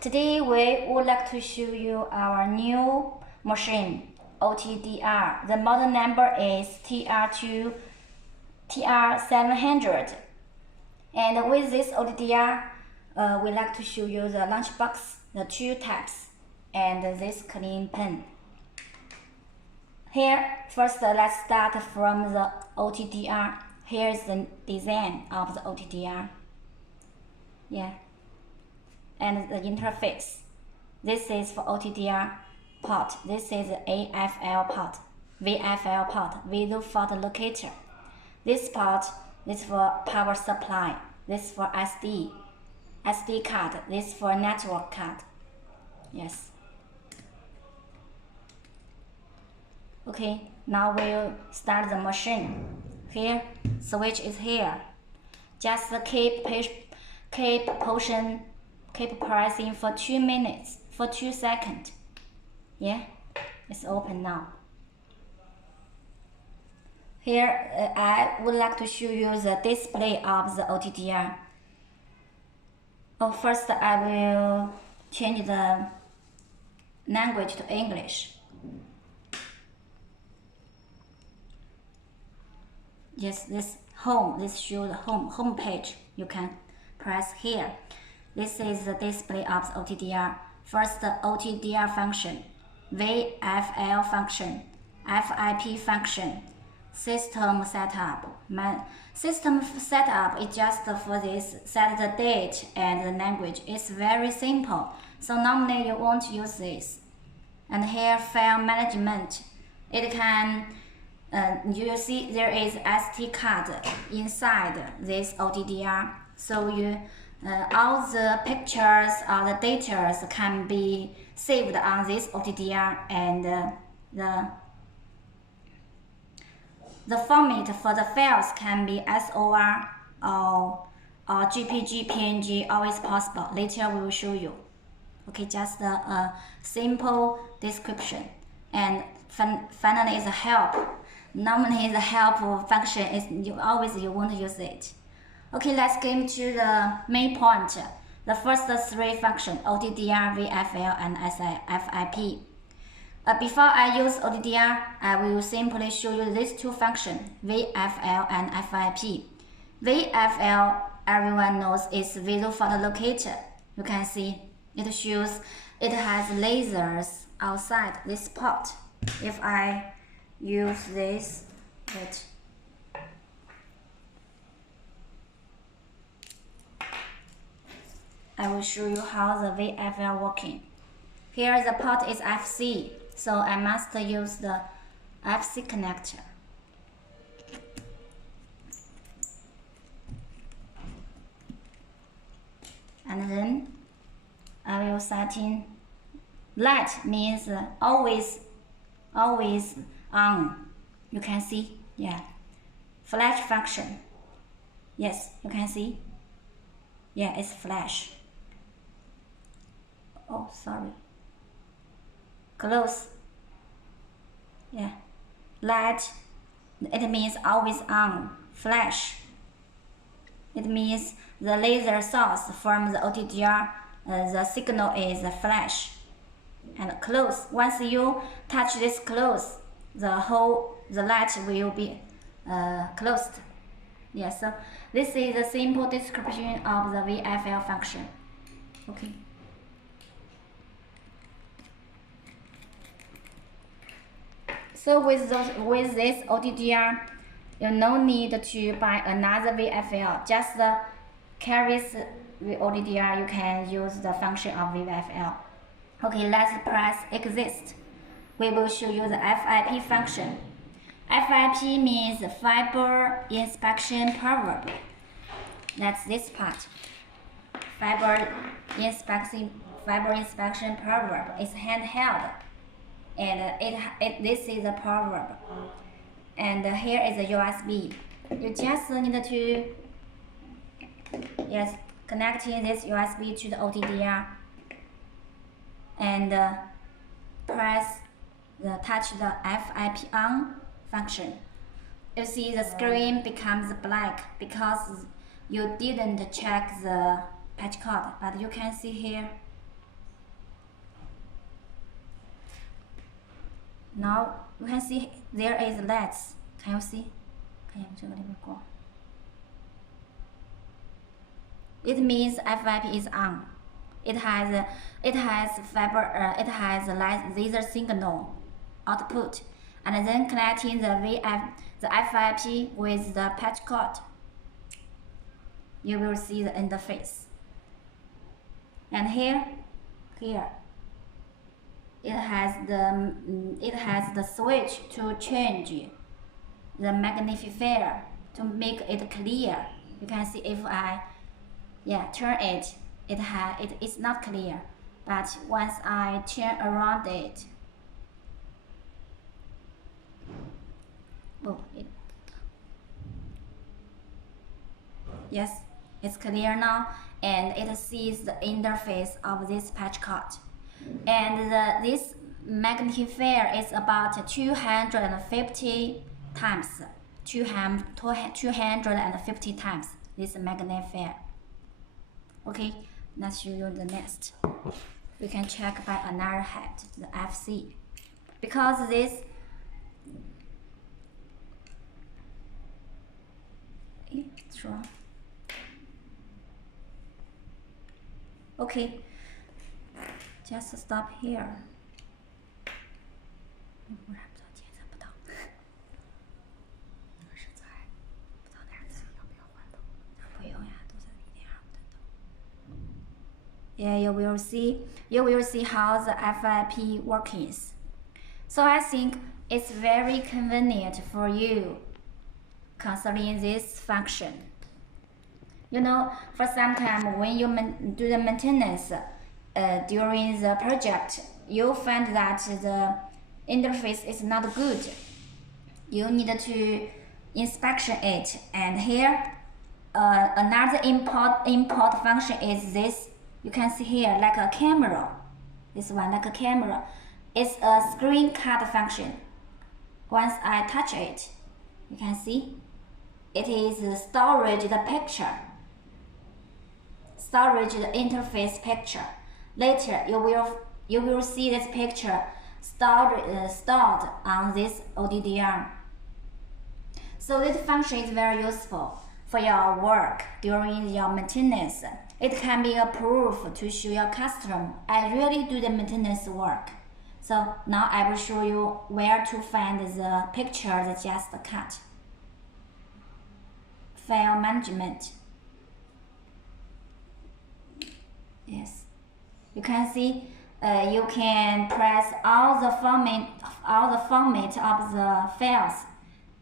Today we would like to show you our new machine, OTDR. The model number is TR700. And with this OTDR, we like to show you the lunchbox, the two types, and this clean pen. Here, first let's start from the OTDR. Here is the design of the OTDR. And the interface. This is for OTDR port. This is the AFL port, VFL port, Video Fault Locator. This port is for power supply. This for SD card. This for network card. Yes. Okay, now we'll start the machine. Here, switch is here. Just keep pressing for 2 minutes, for 2 seconds. Yeah, it's open now. Here, I would like to show you the display of the OTDR. First I will change the language to English. Yes, this home, this shows the home page. You can press here. This is the display of the OTDR. First, the OTDR function, VFL function, FIP function, system setup. System setup is just for this, set the date and the language. It's very simple, so normally you won't use this. And here, file management. It can, you see there is SD card inside this OTDR, so you all the pictures or the data can be saved on this OTDR, and the format for the files can be SOR or GPG, PNG, always possible. Later we will show you. Okay, just a simple description. And finally is a help. Normally the help function is you won't use it. Okay, let's get into the main point. The first three functions, OTDR, VFL, and FIP. Before I use OTDR, I will simply show you these two functions, VFL and FIP. VFL, everyone knows, is Video Fault Locator. You can see it shows it has lasers outside this port. If I use this, I will show you how the VFL working. Here the port is FC, so I must use the FC connector. And then I will set in light, means always on. You can see, flash function. Yes, you can see. Yeah, it's flash. Oh, sorry. Close. Yeah. Light, it means always on. Flash, it means the laser source from the OTDR, the signal is a flash. And close, once you touch this close, the light will be closed. Yeah, so this is a simple description of the VFL function. Okay. So with this OTDR, you no need to buy another VFL. Just carries the OTDR, you can use the function of VFL. Okay, let's press exist. We will show you the FIP function. FIP means fiber inspection proverb. That's this part. Fiber inspection proverb is handheld, and this is a proverb. And here is a USB. You just need to connecting this USB to the OTDR and touch the FIP on function. You see the screen becomes black because you didn't check the patch code, but you can see here Now you can see there is lights. Can you see? 看一下这个里面光。It means FIP is on. It has fiber. It has laser signal output, and then connecting the FIP with the patch cord. You will see the interface. And here, it has the switch to change the magnifier to make it clear. You can see if I turn it, it is not clear, but once I turn around it, yes, it's clear now, and it sees the interface of this patch cord. And this magnifier is about 250 times. 250 times this magnifier. Okay, let's show you the next. We can check by another head, the FC. Because this sure. Okay, just stop here. 不然不知道检测不到。那个是在不知道哪次要不要换头？不用呀，都是1.2的头。Yeah, you will see how the FIP works. So I think it's very convenient for you concerning this function. You know, for some time when you do the maintenance during the project, you find that the interface is not good. You need to inspection it, and here another import function is this. You can see here like a camera. This one like a camera. It's a screen card function. Once I touch it, you can see it is storage the picture. Storage the interface picture. Later you will see this picture stored on this OTDR. So this function is very useful for your work during your maintenance. It can be a proof to show your customer I really do the maintenance work. So now I will show you where to find the picture that just cut. File management. Yes, you can see you can press all the format of the files,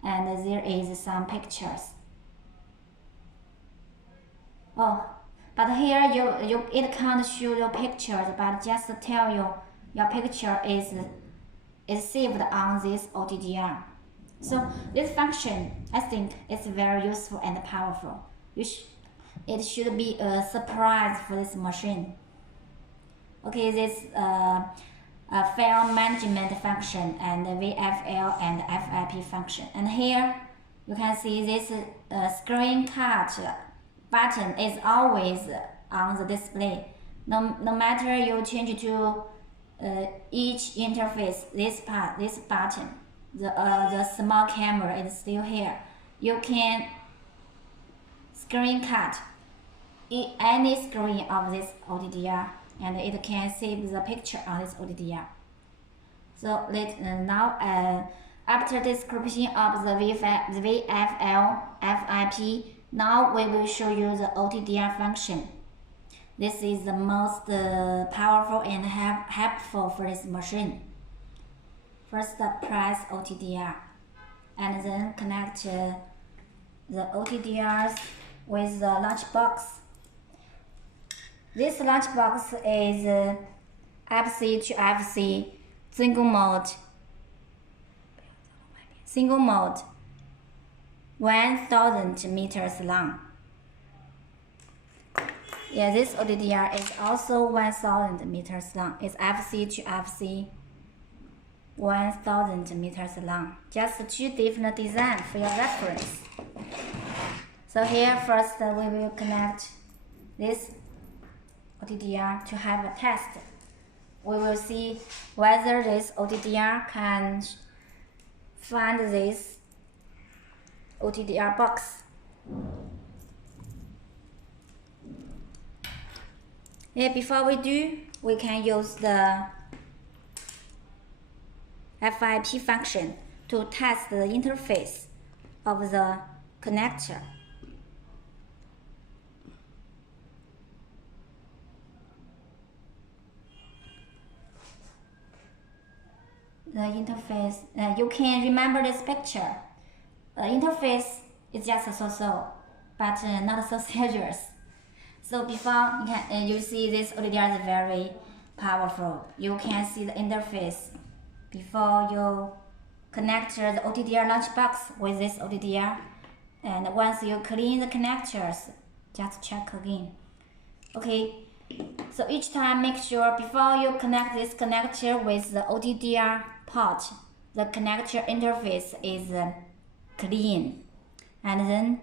and there is some pictures. Oh, but here it can't show you pictures, but just tell you your picture is saved on this OTDR. So this function, I think, is very useful and powerful. It should be a surprise for this machine. Okay, this file management function and VFL and FIP function. And here you can see this screen cut button is always on the display. No matter you change to each interface, this button, the small camera is still here. You can screen cut any screen of this OTDR, and it can save the picture on this OTDR. So now after description of the VFL FIP, now we will show you the OTDR function. This is the most powerful and helpful for this machine. First, press OTDR, and then connect the OTDRs with the latch box. This latch box is FC to FC single mode 1000 meters long. Yeah, this OTDR is also 1000 meters long. It's FC to FC 1000 meters long. Just two different designs for your reference. So here first we will connect this OTDR to have a test. we will see whether this OTDR can find this OTDR box. Yeah, before we do, we can use the FIP function to test the interface of the connector. The interface, you can remember this picture. The interface is just so-so, but not so serious. So before you see this OTDR is very powerful. You can see the interface before you connect the OTDR launch box with this OTDR, and once you clean the connectors, just check again. Okay, so each time make sure before you connect this connector with the OTDR port, the connector interface is clean, and then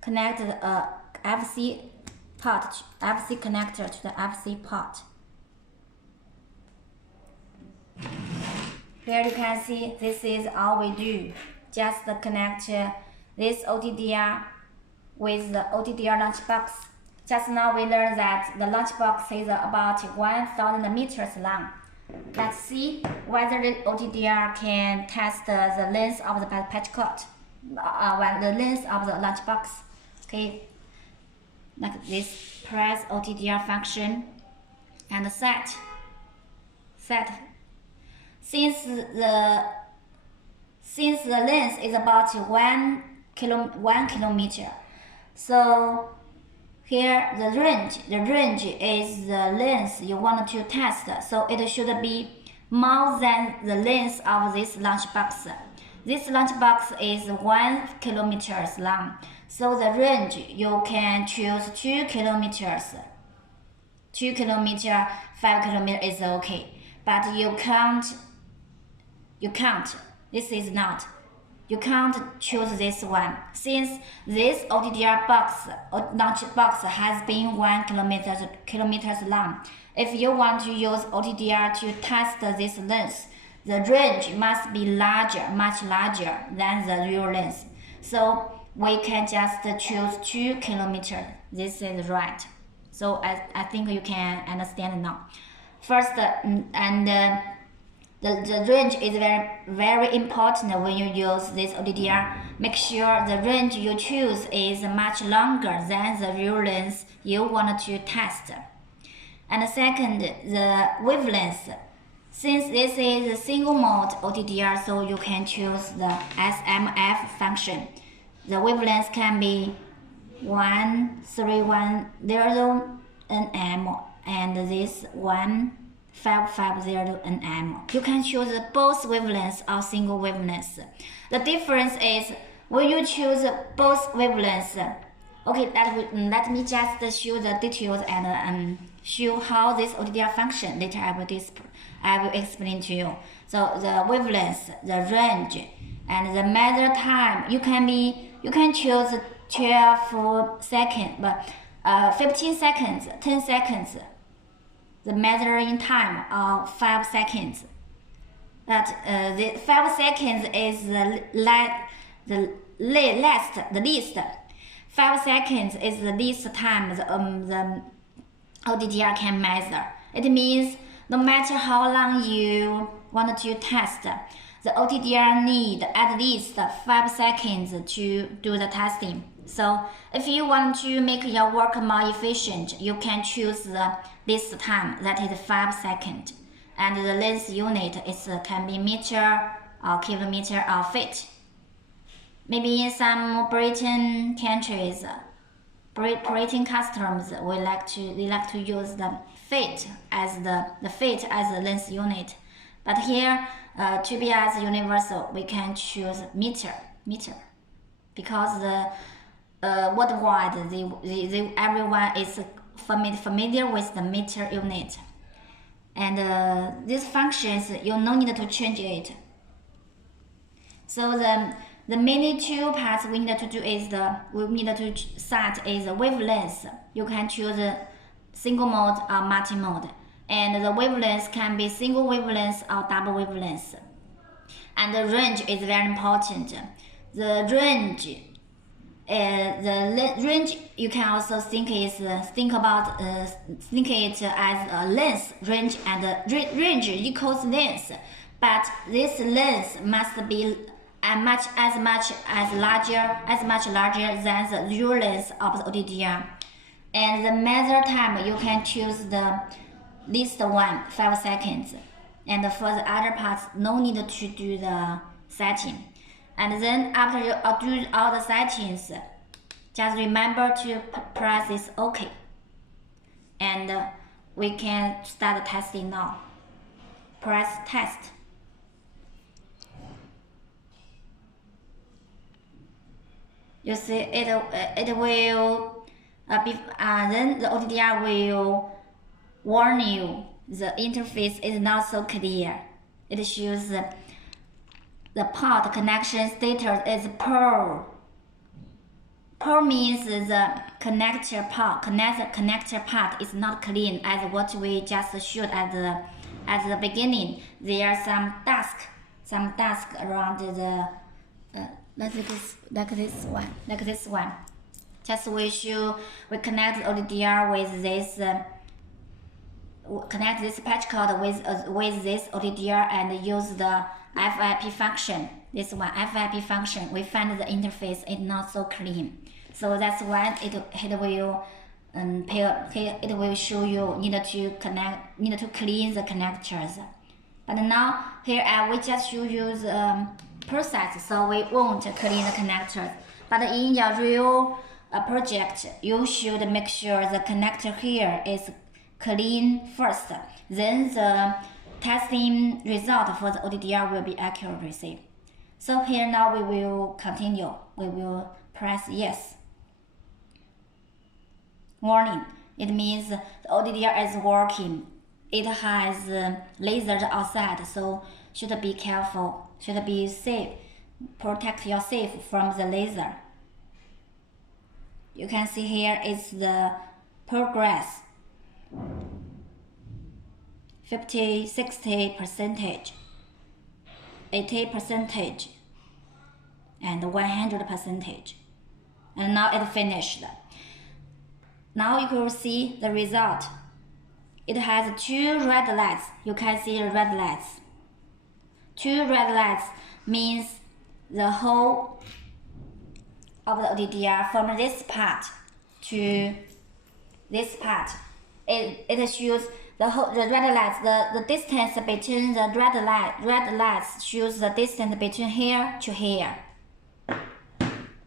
connect the FC connector to the FC port. Here you can see this is all we do. Just connect this OTDR with the OTDR launch box. Just now we learned that the launch box is about 1,000 meters long. Let's see whether the OTDR can test the length of the patch cord, the length of the launch box. Okay, like this, press OTDR function and set. Since the length is about 1 kilometer, so here the range is the length you want to test, so it should be more than the length of this launch box. This launch box is 1 kilometer long, so the range you can choose 2 kilometers. 2 kilometer, 5 kilometer is okay, but you can't. This is not. You can't choose this one, since this OTDR launch box has been 1 kilometers long. If you want to use OTDR to test this length, the range must be much larger than the real length. So we can just choose 2 kilometers. This is right. So I think you can understand now. First, the range is very important when you use this OTDR. Make sure the range you choose is much longer than the real length you want to test. And second, the wavelength. Since this is a single mode OTDR, so you can choose the SMF function. The wavelength can be 1310 nm and this 1550 nm. You can choose both wavelengths or single wavelengths. The difference is when you choose both wavelengths. Okay, let me just show the details and show how this OTDR function. Later I will explain to you. So the wavelength, the range, and the measure time. You can choose 12 seconds, but 15 seconds, 10 seconds. The measuring time of 5 seconds. But the 5 seconds is the least. 5 seconds is the least time the OTDR can measure. It means no matter how long you want to test, the OTDR need at least 5 seconds to do the testing. So if you want to make your work more efficient, you can choose the least time, that is 5 seconds. And the length unit can be meter or kilometer or feet. Maybe in some Britain countries, Britain customers they like to use the feet as the length unit. But here, to be as universal, we can choose meter, because worldwide everyone is familiar with the meter unit, and these functions you no need to change it. So the main two parts we need to do is we need to set is the wavelength. You can choose single mode or multi-mode. and the wavelength can be single wavelength or double wavelength. And the range is very important. The range, you can also think it as a length, range, and range equals length. But this length must be much larger than the real length of the OTDR. And the measure time, you can choose the least one, 5 seconds. And for the other parts, no need to do the setting. And then after you do all the settings, just remember to press this OK. And we can start testing now. Press test. You see it will then the OTDR will warn you the interface is not so clear. It shows the port connection status is poor. Poor means the connector part is not clean, as what we just showed at the beginning. There are some dust around the like this one. Just we connect OTDR with this. Connect this patch code with this OTDR and use the FIP function. This one, FIP function. We find the interface is not so clean, so that's why it will show you need to clean the connectors. But now here we just show you the process, so we won't clean the connectors. But in your real project, you should make sure the connector here is clean first, then the testing result for the OTDR will be accuracy. So here now we will continue. We will press yes. Warning, it means the OTDR is working. It has lasers outside, so should be careful, should be safe. Protect yourself from the laser. You can see here is the progress. 50, 60%, 80%, and 100%. And now it finished. Now you will see the result. It has 2 red lights. You can see the red lights. 2 red lights means the whole of the OTDR from this part to this part. It shows the red lights. The distance between the red lights shows the distance between here to here.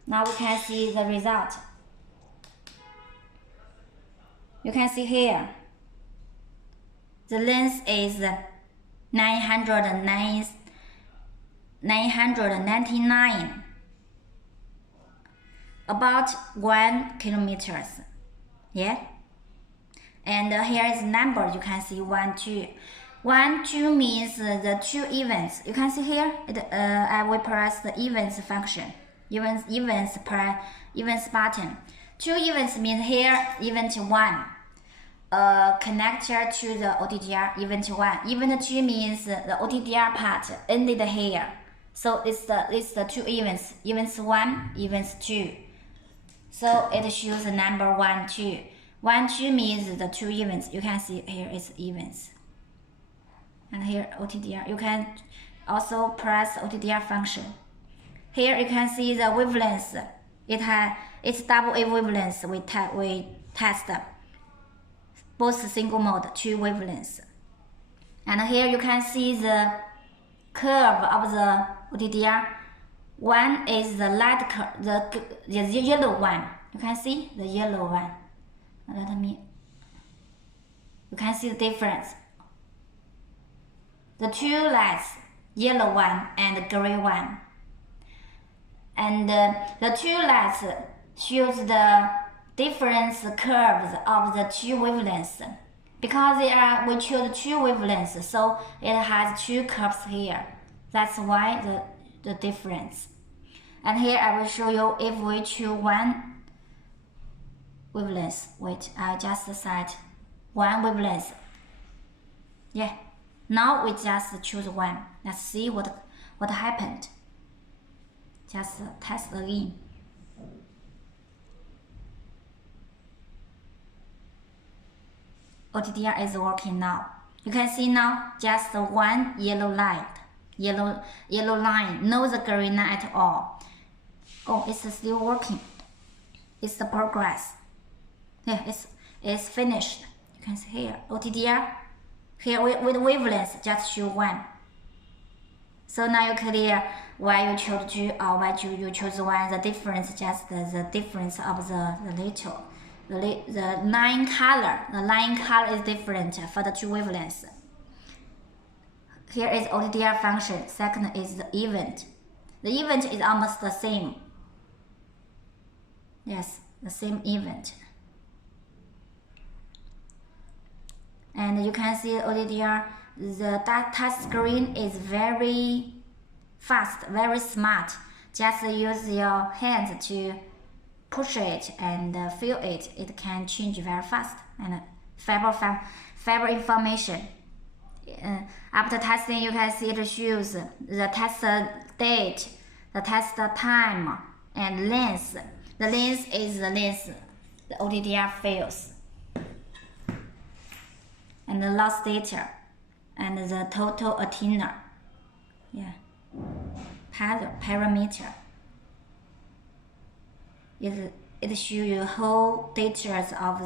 Now we can see the result. You can see here. The length is 999, about 1 kilometers. Yeah. And here is number. You can see 1, 2. 1, 2 means the 2 events. You can see here. I will press the events function. Events button. 2 events means here event 1. Connector to the OTDR, event 1. Event 2 means the OTDR part ended here. So it's the 2 events. Events 1, events 2. So it shows the number 1, 2. 1, 2 means the 2 events. You can see here is events. And here OTDR. You can also press OTDR function. Here you can see the wavelength. It's double A wavelength. We test both single mode 2 wavelengths. And here you can see the curve of the OTDR. One is the light curve, the yellow one. You can see the yellow one. You can see the difference. The 2 lights, yellow one and gray one. And the 2 lights shows the difference curves of the 2 wavelengths. Because we chose 2 wavelengths, so it has 2 curves here. That's why the difference. And here I will show you if we choose 1 wavelength, which I just set 1 wavelength. Yeah. Now we just choose one. Let's see what happened. Just test again. OTDR is working now. You can see now just one yellow line, no the green line at all. Oh, it's still working. It's the progress. Yeah, it's finished. You can see here OTDR. Here with wavelength just show one. So now you clear why you chose 2 or why you choose 1. The difference just the difference of the little. The line color. The line color is different for the 2 wavelengths. Here is OTDR function. Second is the event. The event is almost the same. Yes, the same event. And you can see OTDR, the touch screen is very fast, very smart. Just use your hands to push it and feel it. It can change very fast. And fiber information. After testing, you can see it shows the test date, the test time, and length. The length is the length the OTDR fails. And the loss data, and the total antenna, yeah, parameter. It shows you whole data of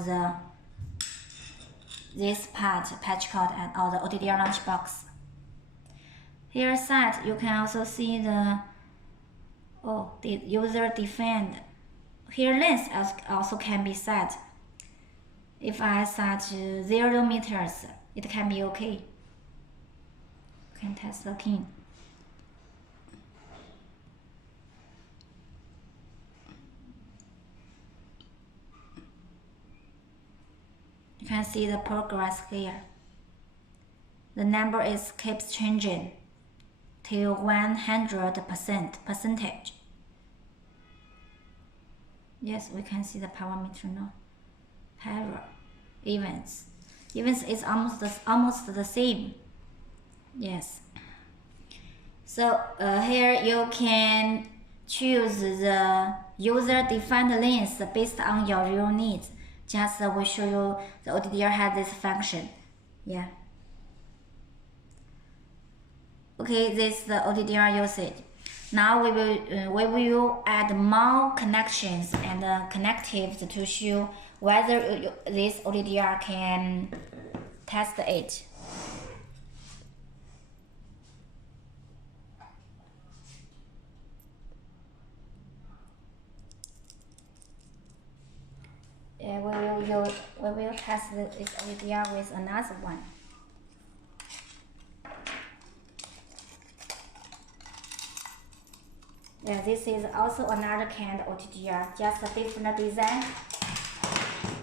this patch code and all the OTDR launch box. Here side you can also see the user defined. Here length also can be set. If I set 0 meters, it can be okay. You can test again. You can see the progress here. The number keeps changing till 100%. Yes, we can see the parameter now. Events is almost the same. Yes. So here you can choose the user defined length based on your real needs. Just we show you the OTDR has this function. Yeah. Okay, this is the OTDR usage. Now we will add more connections and connectives to show whether this OTDR can test it. We will test this OTDR with another one. Yeah, this is also another kind of OTDR, just a different design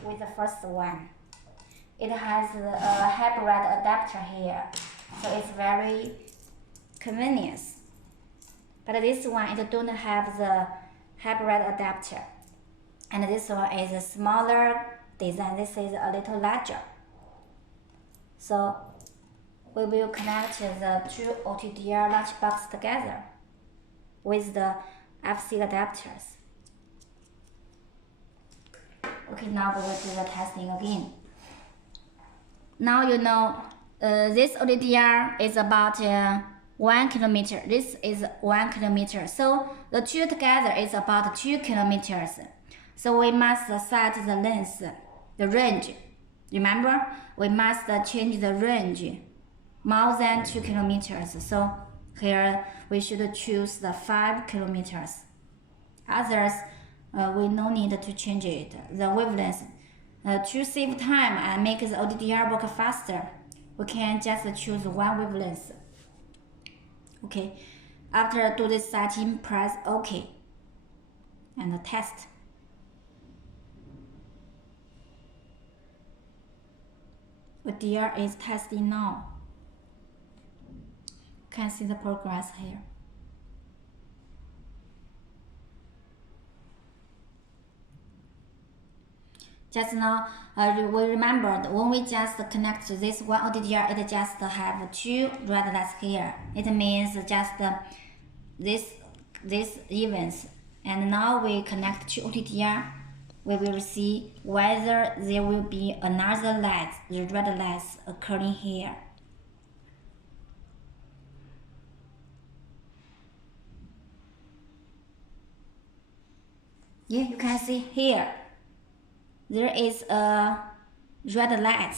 with the first one. It has a hybrid adapter here, so it's very convenient. But this one, it don't have the hybrid adapter. And this one is a smaller design. This is a little larger. So we will connect the 2 OTDR launch box together with the FC adapters. Okay, now we will do the testing again. Now you know this OTDR is about 1 kilometer. This is 1 kilometer. So the 2 together is about 2 kilometers. So we must set the length, the range. Remember, we must change the range more than 2 kilometers. So here we should choose the 5 kilometers. Others, we no need to change it. The wavelength. To save time and make the OTDR work faster, we can just choose 1 wavelength. Okay, after do this setting, press OK and test. OTDR is testing now. You can see the progress here. Just now, we remembered when we just connect to this one OTDR, it just have 2 red lights here. It means just this events. And now we connect to OTDR, we will see whether there will be another light, the red lights occurring here. Yeah, you can see here. There is a red line.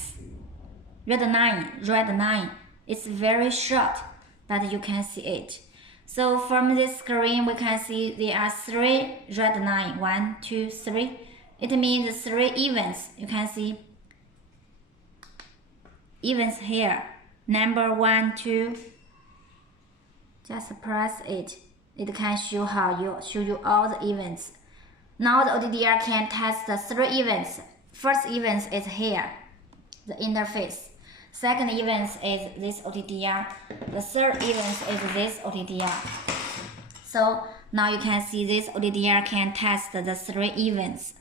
It's very short, but you can see it. So from this screen, we can see there are 3 red lines. 1, 2, 3. It means 3 events. You can see events here. Number 1, 2. Just press it. It can show you all the events. Now the OTDR can test the 3 events. First event is here, the interface. Second event is this OTDR. The third event is this OTDR. So now you can see this OTDR can test the 3 events.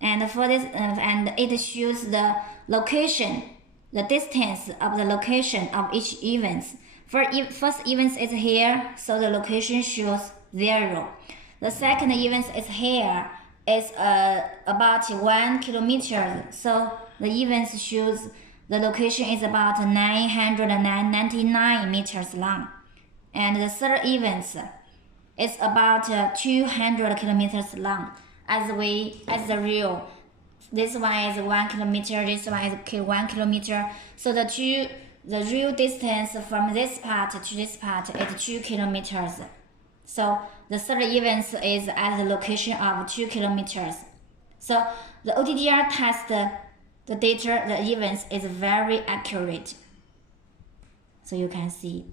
And for this, and it shows the location, the distance of the location of each event. First event is here, so the location shows 0. The second event is here, it's about 1 kilometer, so the event shows the location is about 999 meters long. And the third event is about 200 kilometers long. As the real, this one is 1 kilometer, this one is 1 kilometer. So the real distance from this part to this part is 2 kilometers. So the third event is at the location of 2 kilometers. So the OTDR test the data, the events is very accurate. So you can see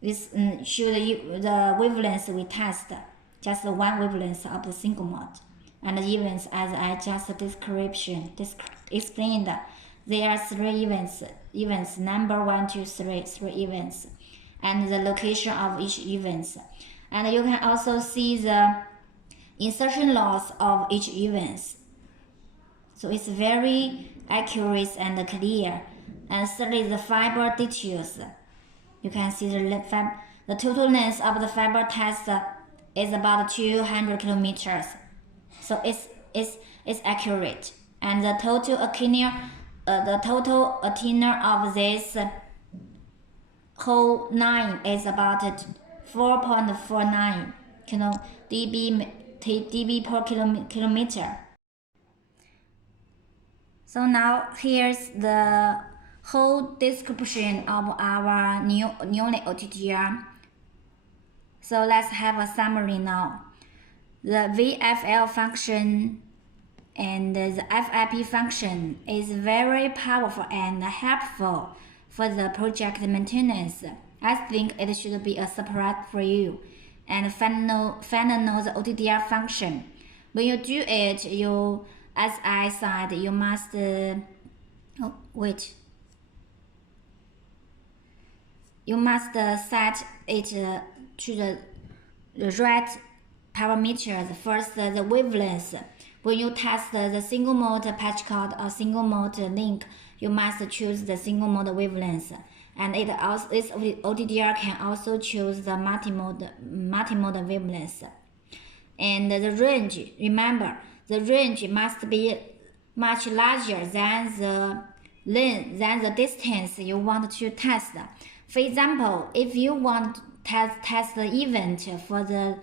this show the wavelengths we test, just one wavelength of the single mode. And the events, as I just explained, there are 3 events, number 1, 2, 3 events, and the location of each event. And you can also see the insertion loss of each event. So it's very accurate and clear. And thirdly, the fiber details. You can see the total length of the fiber test is about 200 kilometers. So it's accurate. And the total antenna of this whole line is about 4.49 dB per kilometer. So now here's the whole description of our newly OTDR. So let's have a summary now. The VFL function and the FIP function is very powerful and helpful for the project maintenance. I think it should be a surprise for you. And finally, the OTDR function. When you do it, as I said, you must you must set it to the right parameters. First, the wavelength. When you test the single mode patch cord or single mode link, you must choose the single mode wavelength. And this OTDR can also choose the multi-mode wavelength. And the range, remember, the range must be much larger than the distance you want to test. For example, if you want to test the event for the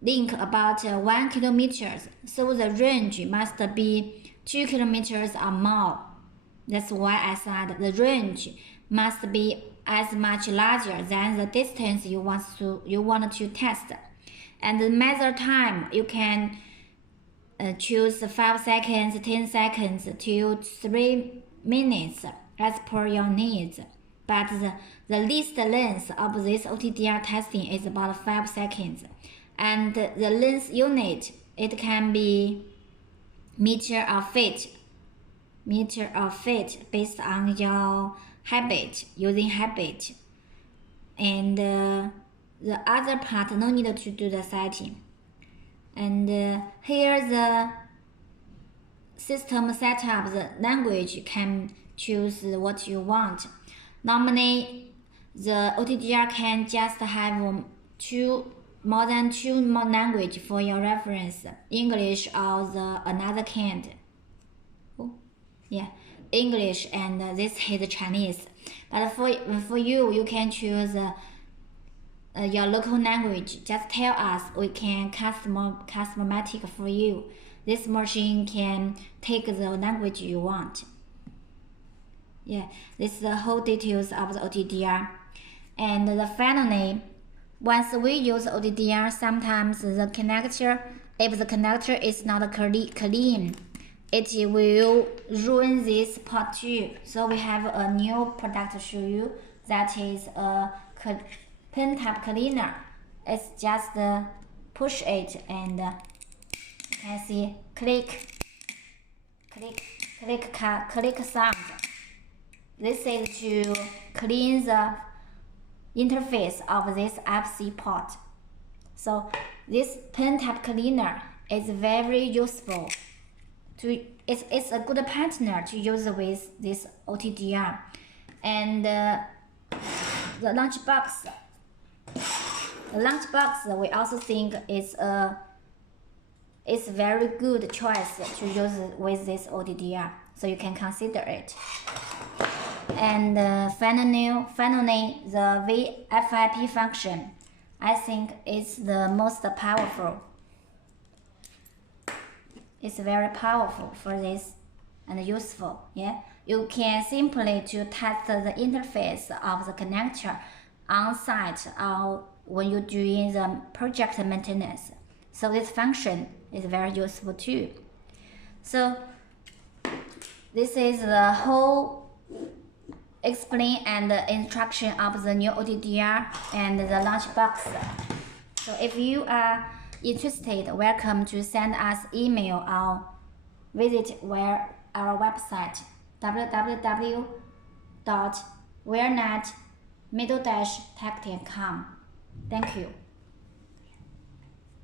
link about 1 kilometer, so the range must be 2 kilometers or more. That's why I said the range must be as much larger than the distance you want to test. And the measure time, you can choose 5 seconds, 10 seconds to 3 minutes as per your needs. But the least length of this OTDR testing is about 5 seconds. And the length unit, it can be meter or feet based on your habit, using habit. And the other part, no need to do the setting. And here the system setup, the language can choose what you want. Normally, the OTDR can just have more than two language for your reference, English or the another kind. Oh, yeah, English and this is Chinese. But for you, you can choose your local language. Just tell us, we can customize for you. This machine can take the language you want. Yeah, this is the whole details of the OTDR. And finally, once we use OTDR, sometimes the connector, if the connector is not clean, it will ruin this port too. So we have a new product to show you, that is a PON type cleaner. It's just push it and you can see click sound. This is to clean the interface of this FC port. So this PON type cleaner is very useful. It's a good partner to use with this OTDR. And the lunchbox. The lunchbox we also think is very good choice to use with this OTDR. So you can consider it. And finally, the VFIP function, I think it's the most powerful. It's very powerful for this and useful. Yeah, you can simply to test the interface of the connector on site or when you're doing the project maintenance. So this function is very useful too. So this is the whole explain and instruction of the new OTDR and the lunchbox. So if you are interested, welcome to send us email or visit our website www.wearnet-tech.com. Thank you.